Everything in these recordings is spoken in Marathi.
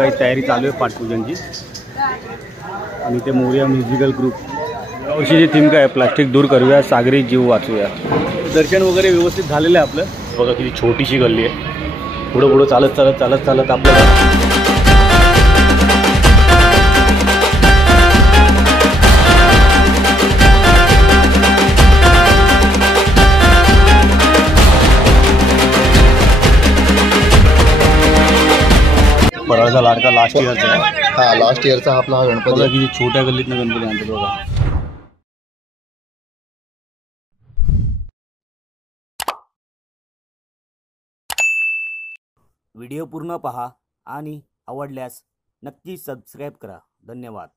बघा ही तयारी चालू आहे पाठपूजनची। आणि ते मोरया म्युझिकल ग्रुप यावर्षीची थीम काय आहे, प्लास्टिक दूर करूया सागरी जीव वाचूया। दर्शन वगैरे व्यवस्थित झालेलं आहे आपलं। बघा किती छोटीशी गल्ली आहे, पुढं पुढं चालत चालत चालत चालत आपल्याला परळचा लाडका लास्ट इयरचा आहे। हा लास्ट इयरचा आपला हा गणपती बघा किती छोट्या गल्लीतनं गणपती आणतात बघा। व्हिडिओ पूर्ण पहा आणि आवडल्यास नक्की सबस्क्राईब करा। धन्यवाद।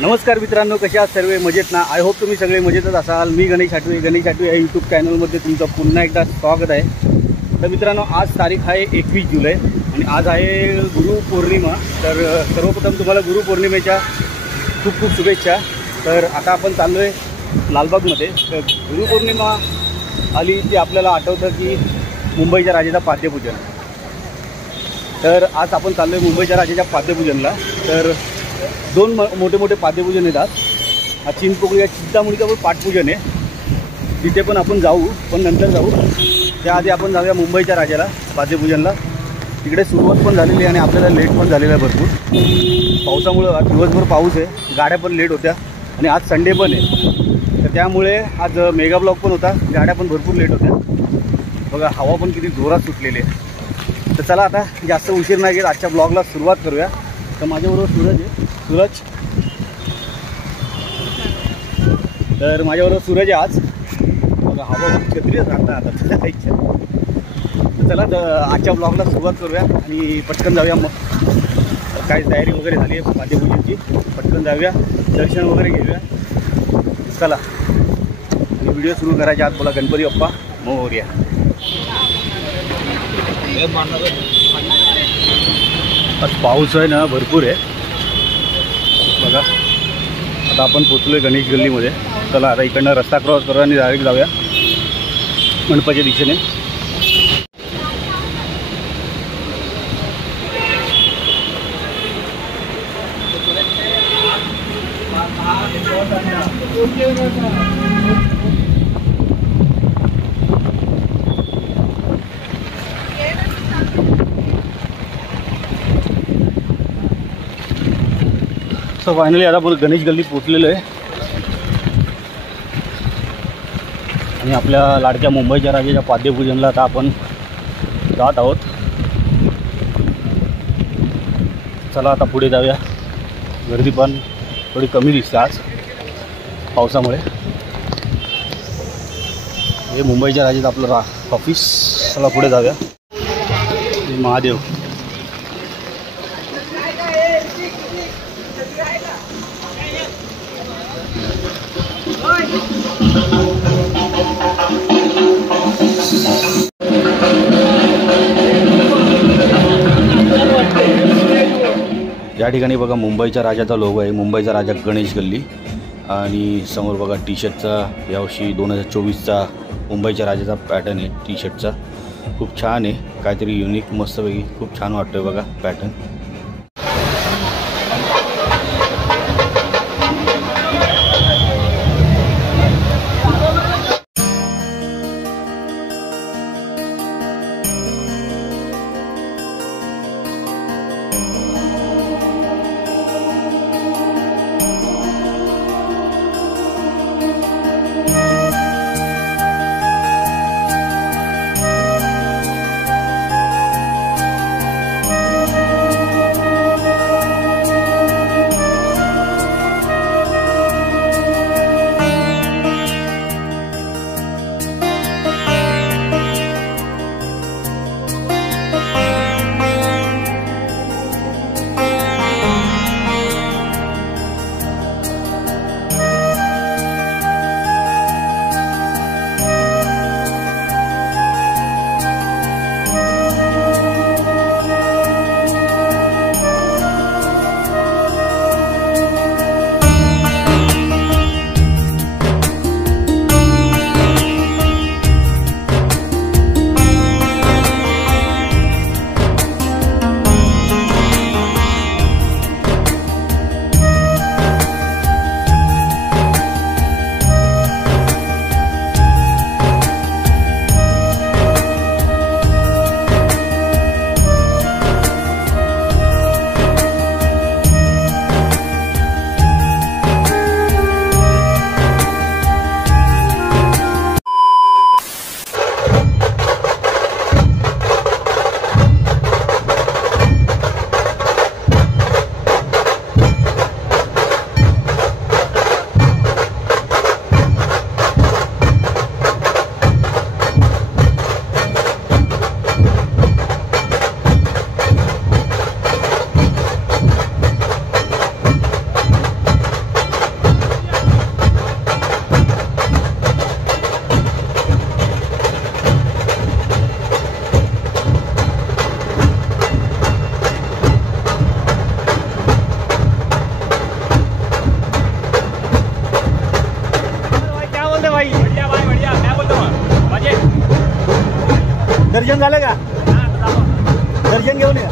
नमस्कार मित्रांनो, कसे आहात सर्व? मजेत ना? आय होप तुम्ही सगळे मजेतच असाल। मी गणेश आठवे या यूट्यूब चॅनलमध्ये तुमचं पुन्हा एकदा स्वागत आहे। तर मित्रांनो, आज तारीख आहे 21 जुलै आणि आज आहे गुरुपौर्णिमा। तर सर्वप्रथम तुम्हाला गुरुपौर्णिमेच्या खूप खूप शुभेच्छा। तर आता आपण चाललो आहे लालबागमध्ये। तर गुरुपौर्णिमा आली की आपल्याला आठवतं की मुंबईच्या राजाचा पाद्यपूजन। तर आज आपण चाललो आहे मुंबईच्या राजाच्या पाद्यपूजनला। तर दोन मोठे मोठे पाद्यपूजन येतात। हा चिंचपोकळी चिंतामणीचं पण पाठपूजन आहे, तिथे पण आपण जाऊ, पण नंतर जाऊ। त्याआधी आपण जाऊया मुंबईच्या राजाला पाद्यपूजनला। तिकडे सुरुवात पण झालेली आहे आणि आपल्याला लेट पण झालेला आहे भरपूर। पावसामुळं दिवसभर पाऊस आहे, गाड्या पण लेट होत्या आणि आज संडे पण आहे। तर त्यामुळे आज मेगा ब्लॉक पण होता, गाड्या पण भरपूर लेट होत्या। बघा हवा पण किती जोरात सुटलेली आहे। तर चला आता जास्त उशीर नाही घेत, आजच्या ब्लॉगला सुरुवात करूया। तर माझ्याबरोबर सूरज आहे। सूरज, तर माझ्याबरोबर सूरज आहे आज। बघा हवा खूप छत्रीच राहतात आता। चला आजच्या ब्लॉगला सुरुवात करूया आणि पटकन जाऊया। मग काय तयारी वगैरे झाली आहे पाद्यपूजनची, पटकन जाऊया, दर्शन वगैरे घेऊया। चला आणि व्हिडिओ सुरू करायच्या आत बोला गणपती बाप्पा मोरया। आज पाऊस आहे ना भरपूर आहे बघा। आता आपण पोचलोय गणेश गल्लीमध्ये। चला आता इकडनं रस्ता क्रॉस करूया आणि डायरेक्ट जाऊया मंडपाच्या दिशेने। सो फायनली आता आपण गणेश गल्ली पोचलेलो आहे आणि आपल्या लाडक्या मुंबईच्या राजाच्या पाद्यपूजनला आता आपण जात आहोत। चला आता पुढे जाऊया। गर्दी पण थोडी कमी दिसते आज पावसामुळे। हे मुंबईच्या राजाचं आपलं ऑफिस। चला पुढे जाऊया। महादेव या ठिकाणी बघा मुंबईच्या राजाचा लोगो आहे, मुंबईचा राजा गणेश गल्ली। आणि समोर बघा टी शर्टचा यावर्षी 2024चा मुंबईच्या राजाचा पॅटर्न आहे टी शर्टचा। खूप छान आहे, काहीतरी युनिक मस्तपैकी खूप छान वाटतोय बघा पॅटर्न। दर्शन झालं का? दर्शन घेऊन या.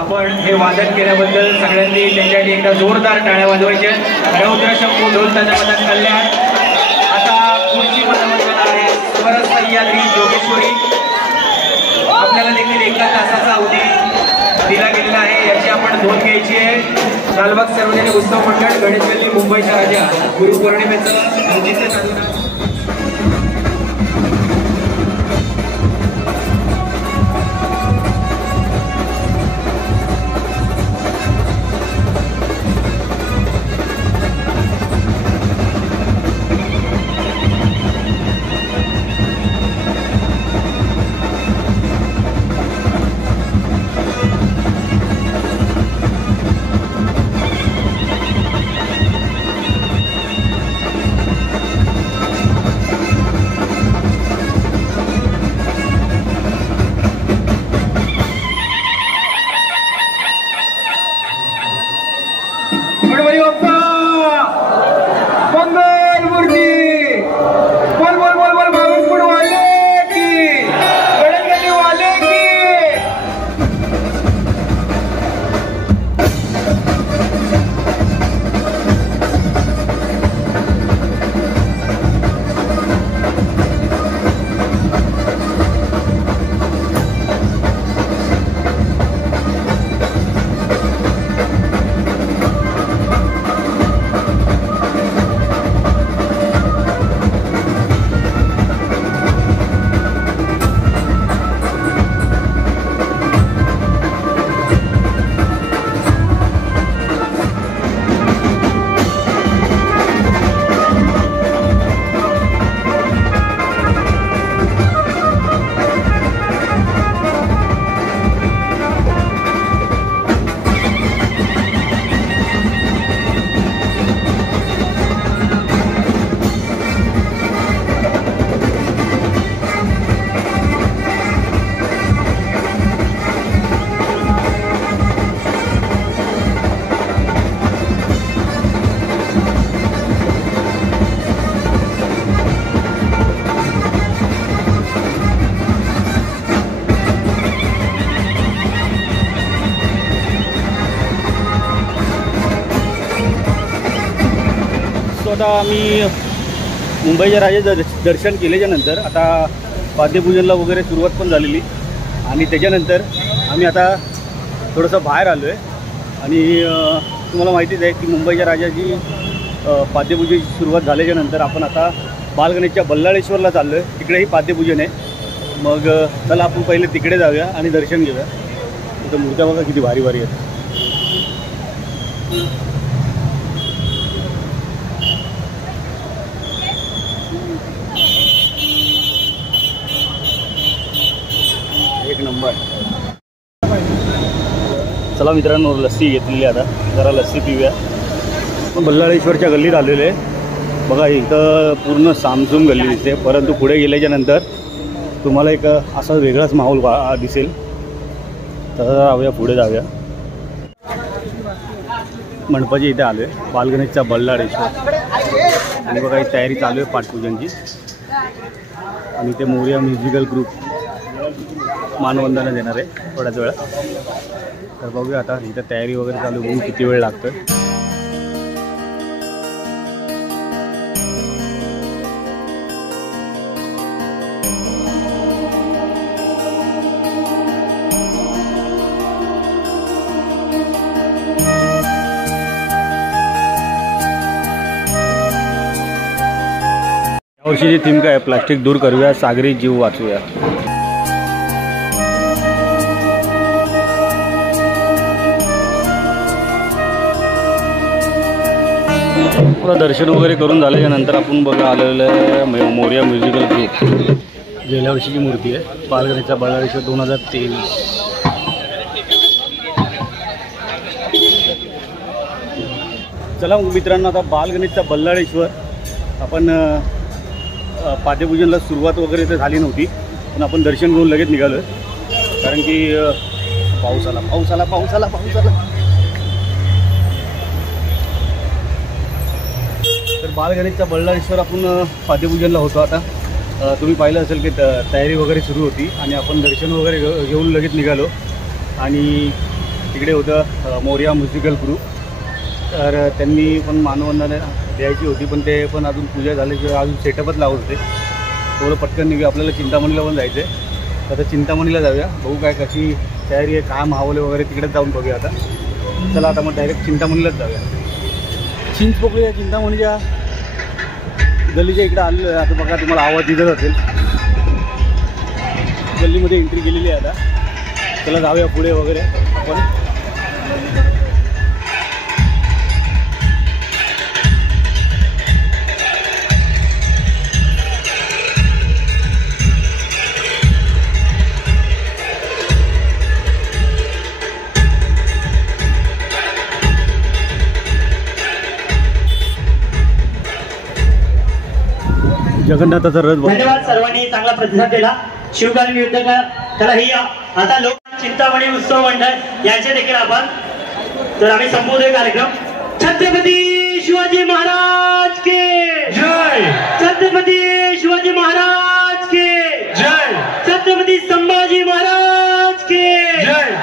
आपण हे वादन केल्याबद्दल सगळ्यांनी त्यांच्यासाठी एकदा जोरदार टाळ्या वाजवायच्या. रौद्र शंभू ढोल ताजावादन कल्याण. आता पुढची मनोरंजन आहे स्वर सह्याद्री जोगेश्वरी. आपल्याला देखील 1 तासाचा अवधी दिला गेलेला आहे, याची आपण नोंद घ्यायची आहे. लालबाग सार्वजनिक उत्सव मंडळ, गणेश गल्ली, मुंबईचा राजा. गुरुपौर्णिमेचं औचित्य साधून आता आम्ही मुंबईच्या राजाचं दर्शन केल्याच्या नंतर आता वाद्यपूजनला वगैरे सुरुवात पण झालेली आणि त्याच्यानंतर आम्ही आता थोडंसं बाहेर आलो आहे आणि तुम्हाला माहितीच आहे की मुंबईच्या राजाची पाद्यपूजेची सुरुवात झाल्याच्या नंतर आपण आता बालगणेशच्या बल्लाळेश्वरला चाललो आहे. तिकडेही पाद्यपूजन आहे. मग चला आपण पहिले तिकडे जाऊया आणि दर्शन घेऊया. तिथं मूर्त्या बघा किती भारी भारी आहेत. एक नंबर. चला मित्रांनो, लस्सी घेतलेली आता, जरा लस्सी पिऊया. बल्लाळेश्वरच्या गल्लीत आलेले आहे. बघा इथं पूर्ण सामसूम गल्ली दिसते, परंतु पुढे गेल्याच्या नंतर तुम्हाला एक असा वेगळाच माहोल दिसेल. तर जाऊया, पुढे जाऊया. मंडपाची इथे आलो आहे, बालगणेशचा बल्लाळेश्वर. आणि बघा ही तयारी चालू आहे पाठपूजनची. आणि ते मोरया म्युझिकल ग्रुप मानवंदना देणार आहे थोड्याच वेळा. तर बघूया आता इथं तयारी वगैरे चालू होऊन किती वेळ लागतं. वर्षीची थीम काय आहे? प्लास्टिक दूर करूया, सागरी जीव वाचूया. मला दर्शन वगैरे करून झाल्याच्या नंतर आपण बघा आलेलं आहे मोरया म्युझिकल ग्रुप. गेल्या वर्षीची मूर्ती आहे, बालगणेशचा बल्लाळेश्वर 2023. चला मित्रांनो, आता बालगणेशचा बल्लाळेश्वर आपण पाद्यपूजनला सुरुवात वगैरे तर झाली नव्हती, पण आपण दर्शन घेऊन लगेच निघालो कारण की पाऊस आला. तर बालगणेशचा बल्लाळेश्वर आपण पाद्यपूजनला होतो. आता तुम्ही पाहिलं असेल की तयारी वगैरे सुरू होती आणि आपण दर्शन वगैरे घेऊन लगेच निघालो. आणि तिकडे होतं मोरया म्युझिकल ग्रुप, तर त्यांनी पण मानवंदना द्यायची होती, पण ते पण अजून पूजा झाल्याशिवाय अजून सेटअपच लावत होते. थोडं पटकन निघूया, आपल्याला चिंतामणीला पण जायचं आहे. आता चिंतामणीला जाऊया, बघू काय कशी तयारी आहे, काय माहोले वगैरे तिकडेच जाऊन बघूया. आता चला, आता मग डायरेक्ट चिंतामणीलाच जाऊया. चिंचपोकळी या चिंतामणीच्या गल्लीच्या इकडे आलेलं आहे. आता बघा, तुम्हाला आवाज दिसत असेल. गल्लीमध्ये एंट्री केलेली आहे. आता चला जाऊया पुढे वगैरे आपण. जगन्नाथाचा रथ. धन्यवाद, सर्वांनी चांगला प्रतिसाद दिला. शिवकालीन युद्ध कला ही आता लोक चिंतामणी उत्सव मंडळ यांचे देखील आभार. तर आम्ही संपूर्ण कार्यक्रम. छत्रपती शिवाजी महाराज के जय. छत्रपती शिवाजी महाराज के जय. छत्रपती संभाजी महाराज के जय.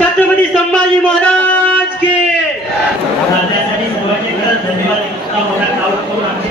छत्रपती संभाजी महाराज के. त्यासाठी सर्वांचे धन्यवाद. इतका मोठा क्राऊड करून आमची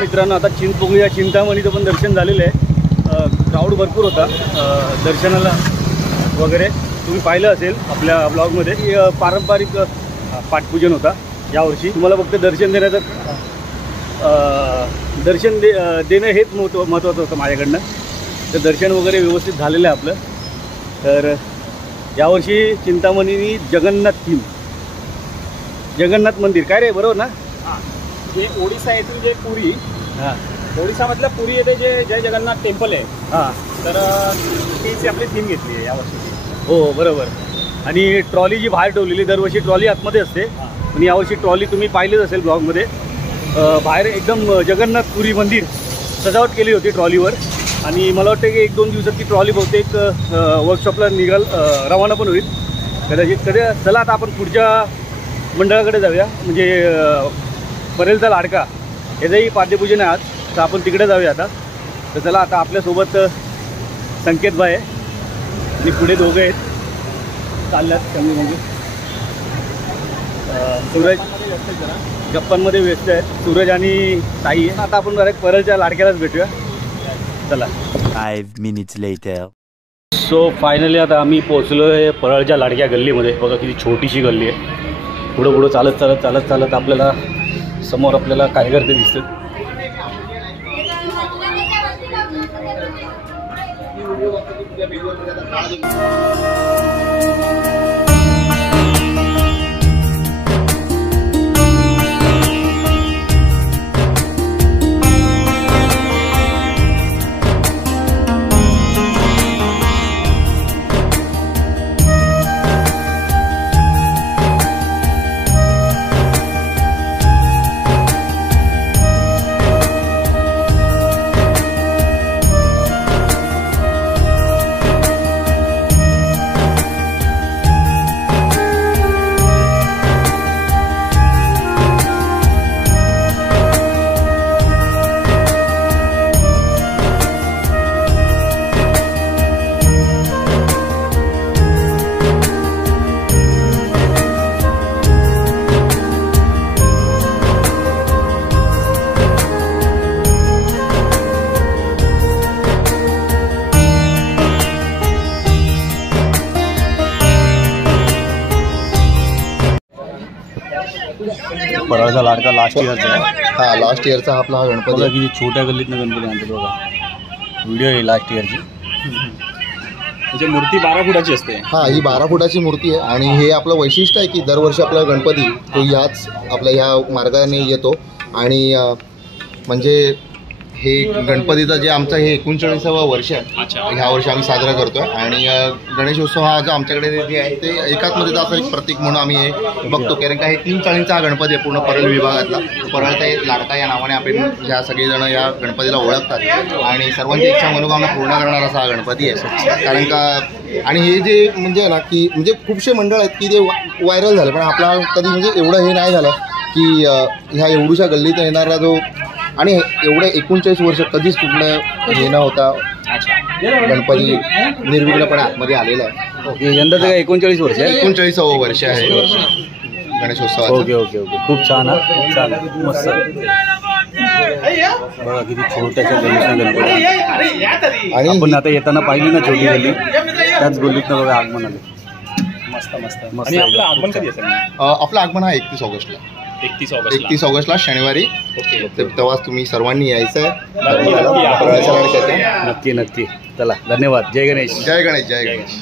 मित्रांनो, आता चिंचपोकळी या चिंतामणीचं पण दर्शन झालेलं आहे. क्राऊड भरपूर होता दर्शनाला वगैरे. तुम्ही पाहिलं असेल आपल्या ब्लॉगमध्ये की पारंपरिक पाठपूजन होता यावर्षी. तुम्हाला फक्त दर्शन देण्याचं देणं हेच महत्त्वाचं होतं माझ्याकडनं. तर दर्शन वगैरे व्यवस्थित झालेलं आहे आपलं. तर यावर्षी चिंतामणी जगन्नाथ थीम, जगन्नाथ मंदिर काय रे, बरोबर ना? हां, जे ओडिसा येथील जे पुरी, हां, ओडिसामधल्या पुरी येथे जे जय जगन्नाथ टेम्पल आहे, हां, तर तीच आपली थीम घेतली आहे यावर्षी. हो बरोबर. आणि ट्रॉली जी बाहेर ठेवलेली, दरवर्षी ट्रॉली आतमध्ये असते, पण यावर्षी ट्रॉली तुम्ही पाहिलेच असेल ब्लॉगमध्ये, बाहेर एकदम जगन्नाथ पुरी मंदिर सजावट केली होती ट्रॉलीवर आणि मला वाटतं की 1-2 दिवसात ती ट्रॉली बहुतेक वर्कशॉपला रवाना पण होईल कदाचित. चला आता आपण पुढच्या मंडळाकडे जाऊया, म्हणजे परेलचा लाडका याचंही पाद्यपूजन आहे आज, तर आपण तिकडे जाऊया आता. तर चला आता आपल्यासोबत संकेतभाई आहे आणि पुढे दोघं आहेत चालल्यात कमी म्हणजे सूरज गप्पांमध्ये व्यस्त आहेत, सूरज आणि ताई आहे. आता आपण डायरेक्ट परलच्या लाडक्यालाच भेटूया. चला. 5 minutes later. सो फायनली आता आम्ही पोहोचलो आहे परळच्या लाडक्या गल्लीमध्ये. बघा किती छोटीशी गल्ली आहे. पुढं चालत आपल्याला समोर आपल्याला कार्यकर्ते दिसतात. परळचा लाडका लास्ट इयरचा आहे. हा लास्ट इयरचा आपला हा गणपती बघा आहे. किती छोट्या गल्लीतनं गणपती आणतात बघा. व्हिडिओ आहे लास्ट इयरची. म्हणजे मूर्ती 12 फुटाची असते. हा ही 12 फुटाची मूर्ती आहे आणि हे आपलं वैशिष्ट्य आहे की दरवर्षी आपला गणपती तो ह्याच आपल्या ह्या मार्गाने येतो आणि म्हणजे हे गणपतीचं जे आमचं हे 39वं वर्ष आहे. ह्या वर्षी आम्ही साजरा करतो आहे आणि गणेशोत्सव हा जो आमच्याकडे जे आहे ते एकात्मतेचा असं एक प्रतीक म्हणून आम्ही हे बघतो. कारण का हे 3 चाळींचा हा गणपती आहे पूर्ण परळ विभागातला. परळचा लाडका या नावाने आपण ह्या सगळेजण या गणपतीला ओळखतात आणि सर्वांची इच्छा मनोकामना पूर्ण करणारा असा हा गणपती आहे. कारण का आणि हे जे म्हणजे ना की म्हणजे खूपसे मंडळ आहेत की ते व्हायरल झाले, पण आपला कधी म्हणजे एवढं हे नाही झालं की ह्या एवढ्याशा गल्लीत येणारा जो आणि एवढे 39 वर्ष कधीच कुठलं हे न होता गणपती निर्विघ्नपणे आतमध्ये आलेला आहे. ओके, यंदाचं काय 39 वर्ष आहे? 39वं वर्ष आहे गणेशोत्सवाचं. ओके ओके ओके, खूप छान हा, खूप छान, मस्त. बघा किती छोट्याशा गल्लीतनं गणपती. आणि आपण आता येताना पाहिली ना छोटी गल्ली, त्याच गल्लीतनं बघा आगमन आले. मस्त मस्त. मस्त. आणि आपलं आगमन कधी असेल? आपलं आगमन हा 31 ऑगस्टला. 31 ऑगस्टला शनिवारी. ओके. तेव्हाच तुम्ही सर्वांनी यायचं आहे. नक्की नक्की. चला, धन्यवाद. जय गणेश. जय गणेश. जय गणेश.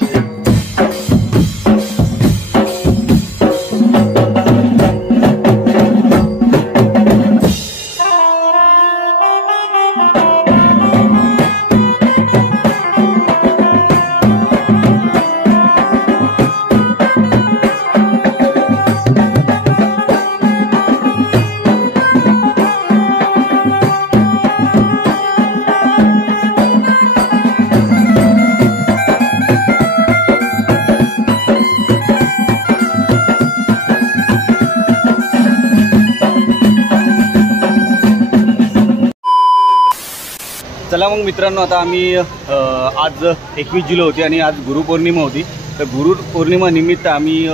चला मग मित्रांनो, आता आम्ही आज 21 जुलै होती आणि आज गुरुपौर्णिमा होती. तर गुरुपौर्णिमा निमित्त आम्ही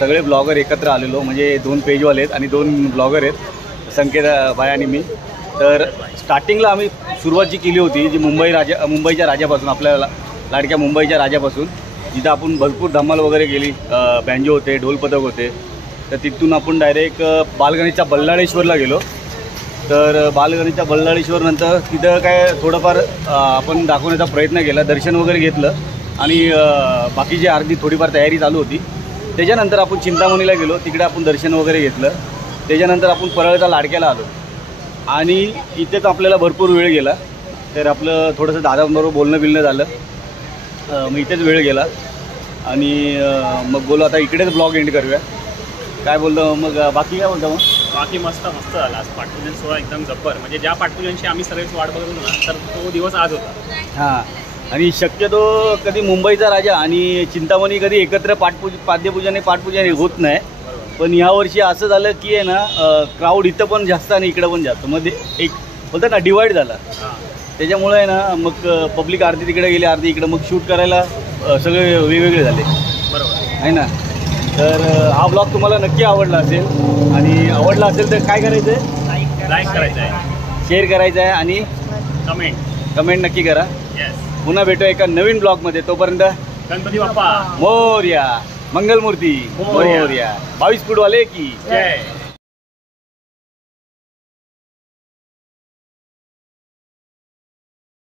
सगळे ब्लॉगर एकत्र आलेलो, म्हणजे 2 पेजवाले आहेत आणि 2 ब्लॉगर आहेत, संकेत भाई आणि मी. तर स्टार्टिंगला आम्ही सुरुवात जी केली होती जी मुंबईच्या राजापासून, आपल्या लाडक्या मुंबईच्या राजापासून, जिथं आपण भरपूर धमाल वगैरे केली, बँजो होते, ढोलपथक होते. तर तिथून आपण डायरेक्ट बालगणेशच्या बल्लाळेश्वरला गेलो. तर बालगणेशच्या बल्लाळेश्वर नंतर तिथं काय थोडंफार आपण दाखवण्याचा प्रयत्न केला, दर्शन वगैरे घेतलं आणि बाकीची अर्धी थोडीफार तयारी चालू होती. त्याच्यानंतर आपण चिंतामणीला गेलो, तिकडे आपण दर्शन वगैरे घेतलं. त्याच्यानंतर आपण परळचा लाडक्याला आलो आणि इथेच आपल्याला भरपूर वेळ गेला. तर आपलं थोडंसं दादाबरोबर बोलणं झालं, मग इथेच वेळ गेला आणि मग बोललो आता इकडेच ब्लॉग एंड करूया. काय बोललो मग, बाकी काय बोलतो मग? बाकी मस्त झाला आज पाटपूजन सोहळा एकदम जब्बर. म्हणजे ज्या पाटपूजनची आम्ही सगळेच वाट बघत होतो ना, तर तो दिवस आज होता. हां, आणि शक्यतो कधी मुंबईचा राजा आणि चिंतामणी कधी एकत्र पाद्यपूजन पाठपूजन होत नाही. पण यावर्षी असं झालं की आहे ना, क्राऊड इथं पण जास्त आणि इकडं पण जास्त, मध्ये एक बोलतात ना डिवाईड झाला. त्याच्यामुळे आहे ना, मग पब्लिक अर्धी तिकडे गेली अर्धी इकडं, मग शूट करायला सगळे वेगवेगळे झाले. बरोबर आहे ना. तर हा ब्लॉग तुम्हाला नक्की आवडला असेल, आणि आवडला असेल तर काय करायचं आहे, लाईक करायचं आहे, शेअर करायचं आहे आणि कमेंट नक्की करा. पुन्हा भेटू एका नवीन ब्लॉगमध्ये. तोपर्यंत गणपती बाप्पा मोरया, मंगलमूर्ती मोरया. मोरया, 22 फूटवाले की जय.